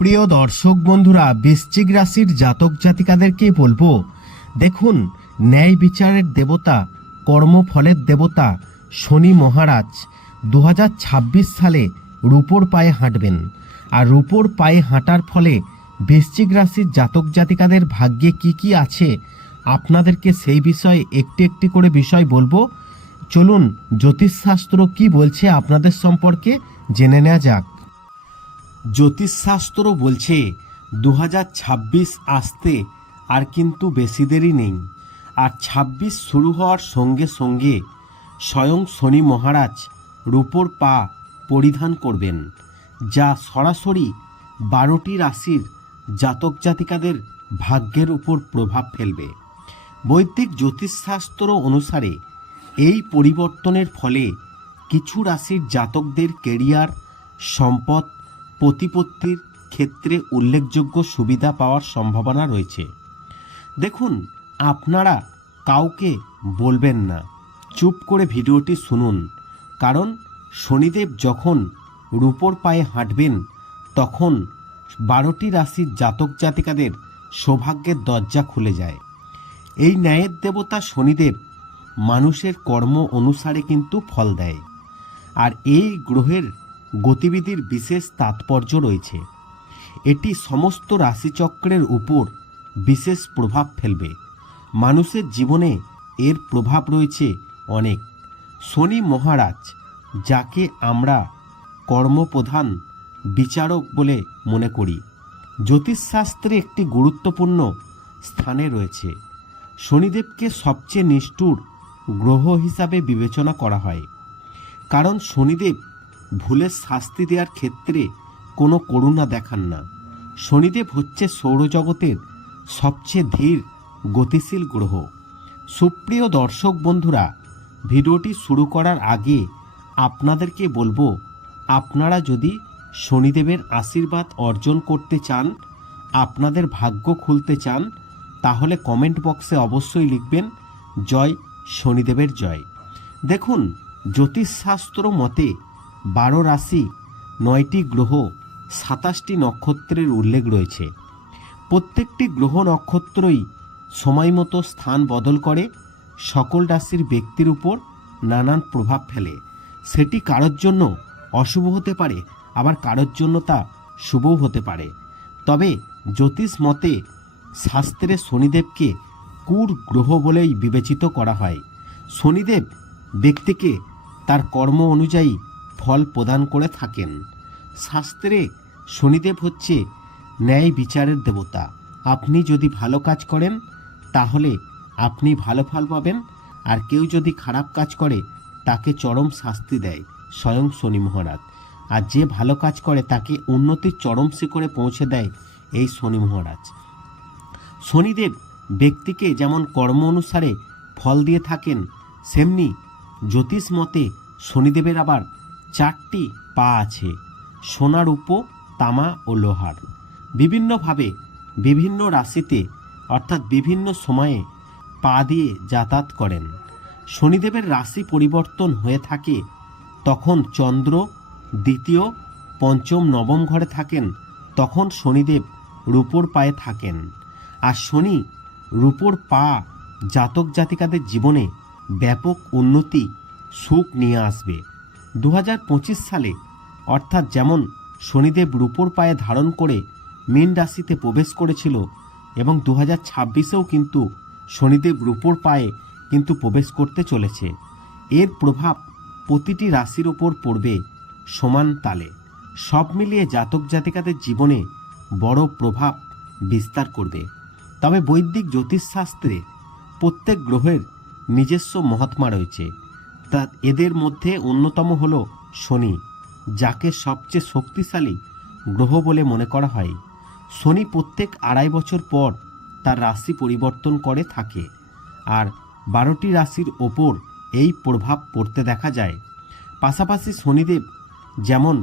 প্রিয় দর্শক বন্ধুরা, বৃশ্চিক রাশির জাতক জাতিকাদেরকে বলব, দেখুন, ন্যায় বিচারের দেবতা, কর্মফলের দেবতা, শনি মহারাজ দু হাজার ছাব্বিশ সালে রূপোর পায়ে হাঁটবেন। আর রূপোর পায়ে হাঁটার ফলে বৃশ্চিক রাশির জাতক জাতিকাদের ভাগ্যে কি কি আছে, আপনাদেরকে সেই বিষয়ে একটি একটি করে বিষয় বলব। চলুন, জ্যোতিষশাস্ত্র কি বলছে আপনাদের সম্পর্কে জেনে নেওয়া যাক। জ্যোতিষশাস্ত্র বলছে দু হাজার ছাব্বিশ আসতে আর কিন্তু বেশি দেরি নেই। আর ২৬ শুরু হওয়ার সঙ্গে সঙ্গে স্বয়ং শনি মহারাজ রূপোর পা পরিধান করবেন, যা সরাসরি বারোটি রাশির জাতক জাতিকাদের ভাগ্যের উপর প্রভাব ফেলবে। বৈদিক জ্যোতিষশাস্ত্র অনুসারে এই পরিবর্তনের ফলে কিছু রাশির জাতকদের কেরিয়ার, সম্পদ প্রতিপত্তির ক্ষেত্রে উল্লেখযোগ্য সুবিধা পাওয়ার সম্ভাবনা রয়েছে। দেখুন, আপনারা কাউকে বলবেন না। চুপ করে ভিডিওটি শুনুন, কারণ শনিদেব যখন রূপোর পায়ে হাঁটবেন, তখন বারোটি রাশির জাতক জাতিকাদের সৌভাগ্যের দরজা খুলে যায়। এই ন্যায়ের দেবতা শনিদেব মানুষের কর্ম অনুসারে কিন্তু ফল দেয়। আর এই গ্রহের গতিবিধির বিশেষ তাৎপর্য রয়েছে। এটি সমস্ত রাশিচক্রের উপর বিশেষ প্রভাব ফেলবে। মানুষের জীবনে এর প্রভাব রয়েছে অনেক। শনি মহারাজ, যাকে আমরা কর্মপ্রধান, বিচারক বলে মনে করি, জ্যোতিষশাস্ত্রে একটি গুরুত্বপূর্ণ স্থানে রয়েছে। শনিদেবকে সবচেয়ে নিষ্ঠুর গ্রহ হিসাবে বিবেচনা করা হয়। কারণ শনিদেব ভুলের শাস্তি দেওয়ার ক্ষেত্রে কোনো করুণা দেখান না। শনিদেব হচ্ছে সৌরজগতের সবচেয়ে ধীর, গতিশীল গ্রহ। সুপ্রিয় দর্শক বন্ধুরা, ভিডিওটি শুরু করার আগে আপনাদেরকে বলব, আপনারা যদি শনিদেবের আশীর্বাদ অর্জন করতে চান, আপনাদের ভাগ্য খুলতে চান, তাহলে কমেন্ট বক্সে অবশ্যই লিখবেন, জয় শনিদেবের জয়। দেখুন, জ্যোতিষশাস্ত্র মতে বারো রাশি, নয়টি গ্রহ, সাতাশটি নক্ষত্রের উল্লেখ রয়েছে। প্রত্যেকটি গ্রহ নক্ষত্রই সময় মতো স্থান বদল করে, সকল রাশির ব্যক্তির উপর নানান প্রভাব ফেলে। সেটি কারোর জন্য অশুভ হতে পারে, আবার কারোর জন্য তা শুভও হতে পারে। তবে জ্যোতিষ মতে শাস্ত্রে শনিদেবকে কুর গ্রহ বলেই বিবেচিত করা হয়। শনিদেব ব্যক্তিকে তার কর্ম অনুযায়ী ফল প্রদান করে থাকেন। শাস্ত্রে শনিদেব হচ্ছে ন্যায় বিচারের দেবতা। আপনি যদি ভালো কাজ করেন, তাহলে আপনি ভালো ফল পাবেন। আর কেউ যদি খারাপ কাজ করে, তাকে চরম শাস্তি দেয়, স্বয়ং শনি মহারাজ। আর যে ভালো কাজ করে, তাকে উন্নতির চরম শিখরে পৌঁছে দেয় এই শনি মহারাজ। শনিদেব ব্যক্তিকে যেমন কর্ম অনুসারে ফল দিয়ে থাকেন, সেমনি জ্যোতিষ মতে শনিদেবের আবার চারটি পা আছে, সোনার উপ তামা ও লোহার। বিভিন্নভাবে বিভিন্ন রাশিতে, অর্থাৎ বিভিন্ন সময়ে পা দিয়ে যাতায়াত করেন। শনিদেবের রাশি পরিবর্তন হয়ে থাকে, তখন চন্দ্র দ্বিতীয়, পঞ্চম, নবম ঘরে থাকেন, তখন শনিদেব রূপোর পায়ে থাকেন। আর শনি রূপোর পা জাতক জাতিকাদের জীবনে ব্যাপক উন্নতি, সুখ নিয়ে আসবে। দু হাজার পঁচিশ সালে, অর্থাৎ যেমন শনিদেব রূপোর পায়ে ধারণ করে মীন রাশিতে প্রবেশ করেছিল এবং দু হাজার ছাব্বিশেও কিন্তু শনিদেব রূপোর পায়ে কিন্তু প্রবেশ করতে চলেছে। এর প্রভাব প্রতিটি রাশির ওপর পড়বে সমান তালে। সব মিলিয়ে জাতক জাতিকাদের জীবনে বড় প্রভাব বিস্তার করবে। তবে বৈদিক জ্যোতিষশাস্ত্রে প্রত্যেক গ্রহের নিজস্ব মহাত্মা রয়েছে। তা এদের মধ্যে অন্যতম হল শনি, যাকে সবচেয়ে শক্তিশালী গ্রহ বলে মনে করা হয়। শনি প্রত্যেক আড়াই বছর পর তার রাশি পরিবর্তন করে থাকে আর বারোটি রাশির ওপর এই প্রভাব পড়তে দেখা যায়। পাশাপাশি শনিদেব যেমন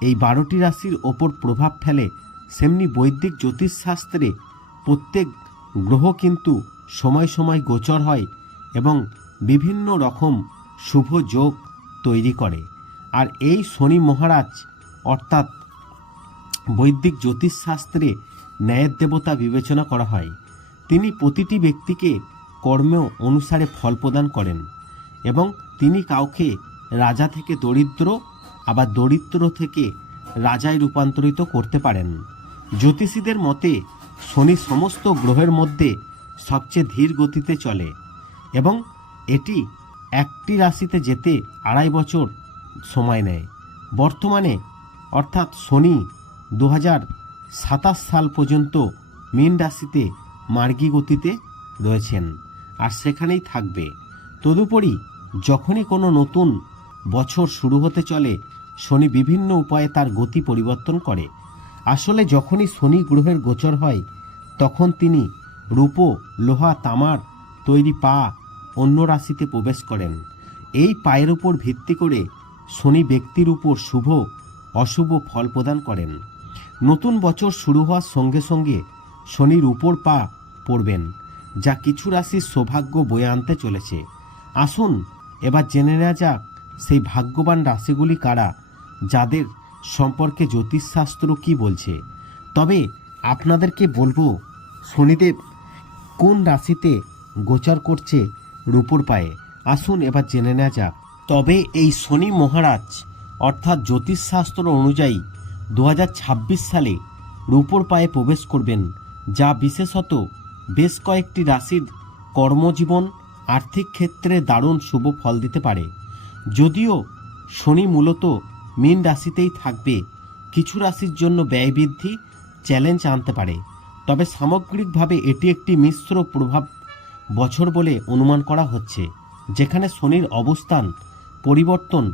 এই বারোটি রাশির ওপর প্রভাব ফেলে, সেমনি বৈদিক জ্যোতিষশাস্ত্রে প্রত্যেক গ্রহ কিন্তু সময় সময় গোচর হয় এবং বিভিন্ন রকম শুভ যোগ তৈরি করে। আর এই শনি মহারাজ, অর্থাৎ বৈদিক জ্যোতিষশাস্ত্রে ন্যায়ের দেবতা বিবেচনা করা হয়, তিনি প্রতিটি ব্যক্তিকে কর্ম অনুসারে ফল প্রদান করেন এবং তিনি কাউকে রাজা থেকে দরিদ্র, আবার দরিদ্র থেকে রাজায় রূপান্তরিত করতে পারেন। জ্যোতিষীদের মতে, শনি সমস্ত গ্রহের মধ্যে সবচেয়ে ধীর গতিতে চলে এবং এটি একটি রাশিতে যেতে আড়াই বছর সময় নেয়। বর্তমানে, অর্থাৎ শনি দু সাতাশ সাল পর্যন্ত মীন রাশিতে মার্গী গতিতে রয়েছেন আর সেখানেই থাকবে। তদুপরি, যখনই কোনো নতুন বছর শুরু হতে চলে, শনি বিভিন্ন উপায়ে তার গতি পরিবর্তন করে। আসলে যখনই শনি গ্রহের গোচর হয়, তখন তিনি রূপো, লোহা, তামার তৈরি পা অন্য রাশিতে প্রবেশ করেন। এই পায়ের উপর ভিত্তি করে শনি ব্যক্তির উপর শুভ, অশুভ ফল প্রদান করেন। নতুন বছর শুরু হওয়ার সঙ্গে সঙ্গে শনির উপর পা পড়বেন, যা কিছু রাশির সৌভাগ্য বয়ে আনতে চলেছে। আসুন, এবার জেনে নেওয়া যাক সেই ভাগ্যবান রাশিগুলি কারা, যাদের সম্পর্কে জ্যোতিষশাস্ত্র কি বলছে। তবে আপনাদেরকে বলব, শনিদেব কোন রাশিতে গোচর করছে রূপোর পায়ে। আসুন, এবার জেনে নেওয়া যাক। তবে এই শনি মহারাজ, অর্থাৎ জ্যোতিষশাস্ত্র অনুযায়ী দু হাজার ছাব্বিশ সালে রূপোর পায়ে প্রবেশ করবেন, যা বিশেষত বেশ কয়েকটি রাশির কর্মজীবন, আর্থিক ক্ষেত্রে দারুণ শুভ ফল দিতে পারে। যদিও শনি মূলত মীন রাশিতেই থাকবে, কিছু রাশির জন্য ব্যয় বৃদ্ধি চ্যালেঞ্জ আনতে পারে। তবে সামগ্রিকভাবে এটি একটি মিশ্র প্রভাব বছর বলে অনুমান করা হচ্ছে, যেখানে শনির অবস্থান, পরিবর্তন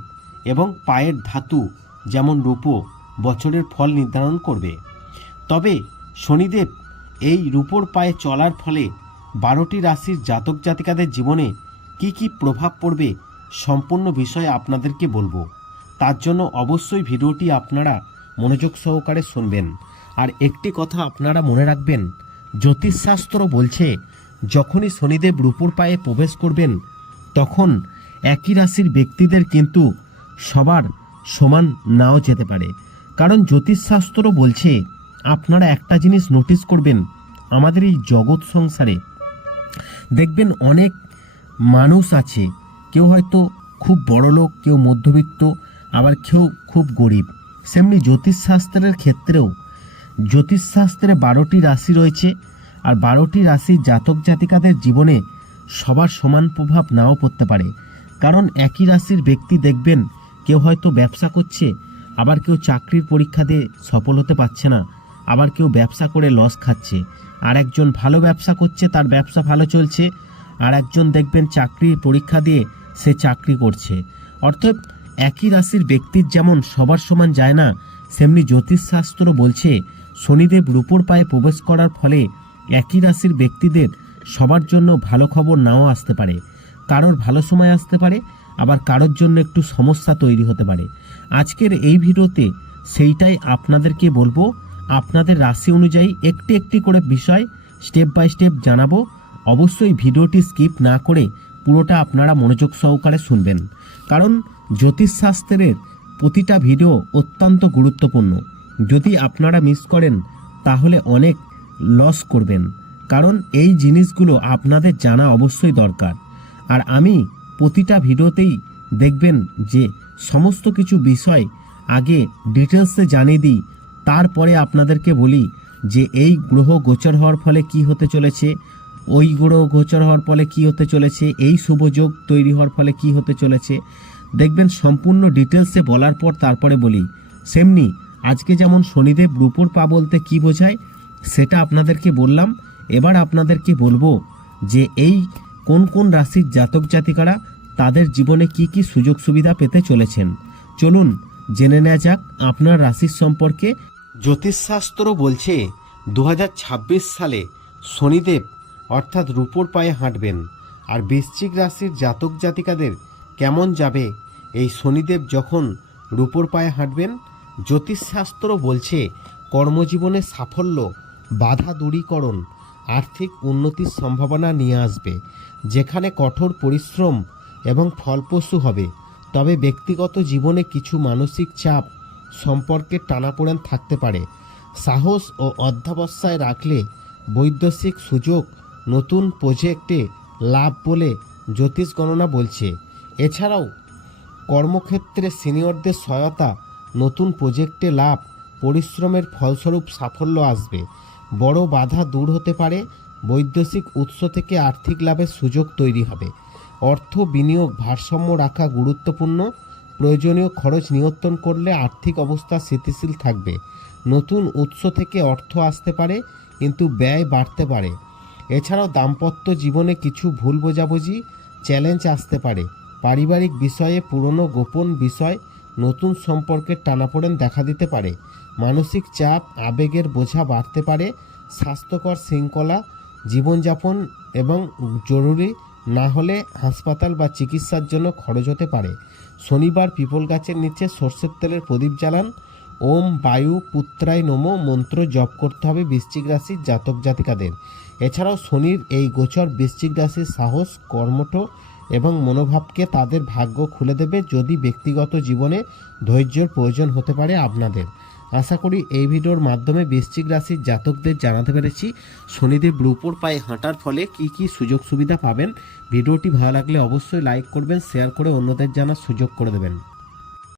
এবং পায়ের ধাতু যেমন রূপো বছরের ফল নির্ধারণ করবে। তবে শনিদেব এই রূপোর পায়ে চলার ফলে বারোটি রাশির জাতক জাতিকাদের জীবনে কি কি প্রভাব পড়বে সম্পূর্ণ বিষয়ে আপনাদেরকে বলব। তার জন্য অবশ্যই ভিডিওটি আপনারা মনোযোগ সহকারে শুনবেন। আর একটি কথা আপনারা মনে রাখবেন, জ্যোতিষশাস্ত্র বলছে যখনই শনিদেব রূপোর পায়ে প্রবেশ করবেন, তখন একই রাশির ব্যক্তিদের কিন্তু সবার সমান নাও যেতে পারে। কারণ জ্যোতিষশাস্ত্র বলছে, আপনারা একটা জিনিস নোটিস করবেন আমাদের এই জগৎ সংসারে। দেখবেন অনেক মানুষ আছে, কেউ হয়তো খুব বড় লোক, কেউ মধ্যবিত্ত, আবার কেউ খুব গরিব। সেমনি জ্যোতিষশাস্ত্রের ক্ষেত্রেও জ্যোতিষশাস্ত্রে বারোটি রাশি রয়েছে আর বারোটি রাশির জাতক জাতিকাদের জীবনে সবার সমান প্রভাব নাও পড়তে পারে। কারণ একই রাশির ব্যক্তি দেখবেন কেউ হয়তো ব্যবসা করছে, আবার কেউ চাকরির পরীক্ষা দিয়ে সফল হতে পারছে না, আবার কেউ ব্যবসা করে লস খাচ্ছে। আর একজন ভালো ব্যবসা করছে, তার ব্যবসা ভালো চলছে, আর একজন দেখবেন চাকরির পরীক্ষা দিয়ে সে চাকরি করছে। অর্থাৎ একই রাশির ব্যক্তির যেমন সবার সমান যায় না সেমনি জ্যোতিষশাস্ত্র বলছে, শনিদেব রূপোর পায়ে প্রবেশ করার ফলে একই রাশির ব্যক্তিদের সবার জন্য ভালো খবর নাও আসতে পারে। কারোর ভালো সময় আসতে পারে, আবার কারোর জন্য একটু সমস্যা তৈরি হতে পারে। আজকের এই ভিডিওতে সেইটাই আপনাদেরকে বলব। আপনাদের রাশি অনুযায়ী একটি একটি করে বিষয় স্টেপ বাই স্টেপ জানাব। অবশ্যই ভিডিওটি স্কিপ না করে পুরোটা আপনারা মনোযোগ সহকারে শুনবেন। কারণ জ্যোতিষশাস্ত্রের প্রতিটা ভিডিও অত্যন্ত গুরুত্বপূর্ণ। যদি আপনারা মিস করেন, তাহলে অনেক লস করবেন। কারণ এই জিনিসগুলো আপনাদের জানা অবশ্যই দরকার। আর আমি প্রতিটা ভিডিওতেই দেখবেন যে সমস্ত কিছু বিষয় আগে ডিটেলসে জানিয়ে দিই। তারপরে আপনাদেরকে বলি যে এই গ্রহ গোচর হওয়ার ফলে কি হতে চলেছে, ওই গ্রহ গোচর হওয়ার ফলে কি হতে চলেছে, এই শুভযোগ তৈরি হওয়ার ফলে কি হতে চলেছে, দেখবেন সম্পূর্ণ ডিটেলসে বলার পর তারপরে বলি। সেমনি আজকে যেমন শনিদেব রূপোর পা বলতে কি বোঝায় সেটা আপনাদেরকে বললাম। এবার আপনাদেরকে বলব যে এই কোন কোন রাশির জাতক জাতিকারা তাদের জীবনে কি কি সুযোগ সুবিধা পেতে চলেছেন। চলুন জেনে নেওয়া যাক আপনার রাশির সম্পর্কে। জ্যোতিষশাস্ত্র বলছে দু হাজার ছাব্বিশ সালে শনিদেব অর্থাৎ রূপোর পায়ে হাঁটবেন। আর বৃশ্চিক রাশির জাতক জাতিকাদের কেমন যাবে, এই শনিদেব যখন রূপোর পায়ে হাঁটবেন, জ্যোতিষশাস্ত্র বলছে, কর্মজীবনে সাফল্য বাধা দূরীকরণ আর্থিক উন্নতির সম্ভাবনা নিয়ে আসবে। যেখানে কঠোর পরিশ্রম এবং ফলপ্রসূ হবে, তবে ব্যক্তিগত জীবনে কিছু মানসিক চাপ সম্পর্কে টানাপোড়েন থাকতে পারে। সাহস ও অধ্যাবসায় রাখলে বৈদেশিক সুযোগ নতুন প্রজেক্টে লাভ বলে জ্যোতিষ গণনা বলছে। এছাড়াও, কর্মক্ষেত্রে সিনিয়রদের সহায়তা নতুন প্রজেক্টে লাভ, পরিশ্রমের ফলস্বরূপ সাফল্য আসবে। বড় বাধা দূর হতে পারে, বৈদেশিক উৎস থেকে আর্থিক লাভের সুযোগ তৈরি হবে। অর্থ বিনিয়োগ ভারসাম্য রাখা গুরুত্বপূর্ণ। প্রয়োজনীয় খরচ নিয়ন্ত্রণ করলে আর্থিক অবস্থা স্থিতিশীল থাকবে। নতুন উৎস থেকে অর্থ আসতে পারে, কিন্তু ব্যয় বাড়তে পারে। এছাড়াও দাম্পত্য জীবনে কিছু ভুল বোঝাবুঝি, চ্যালেঞ্জ আসতে পারে। পারিবারিক বিষয়ে পুরনো গোপন বিষয় নতুন সম্পর্কের টানাপোড়েন দেখা দিতে পারে। মানসিক চাপ, আবেগের বোঝা বাড়তে পারে, স্বাস্থ্যকর শৃঙ্খলা, জীবনযাপন এবং জরুরি না হলে হাসপাতাল বা চিকিৎসার জন্য খরচ হতে পারে। শনিবার পিপল গাছের নিচে সর্ষের তেলের প্রদীপ জ্বালান। ওম, বায়ু, পুত্রায় নমো মন্ত্র জপ করতে হবে বৃশ্চিক রাশির জাতক জাতিকাদের। এছাড়াও শনির এই গোচর বৃশ্চিক রাশির সাহস, কর্মঠ এবং মনোভাবকে তাদের ভাগ্য খুলে দেবে যদি ব্যক্তিগত জীবনে ধৈর্যর প্রয়োজন হতে পারে আপনাদের। আশা করি এই ভিডিওর মাধ্যমে বৃশ্চিক রাশির জাতকদের জানাতে পেরেছি। শনিদেব রূপোর পায়ে হাঁটার ফলে কি কি সুযোগ সুবিধা পাবেন? ভিডিওটি ভালো লাগলে অবশ্যই লাইক করবেন শেয়ার করে অন্যদের জানার সুযোগ করে দেবেন।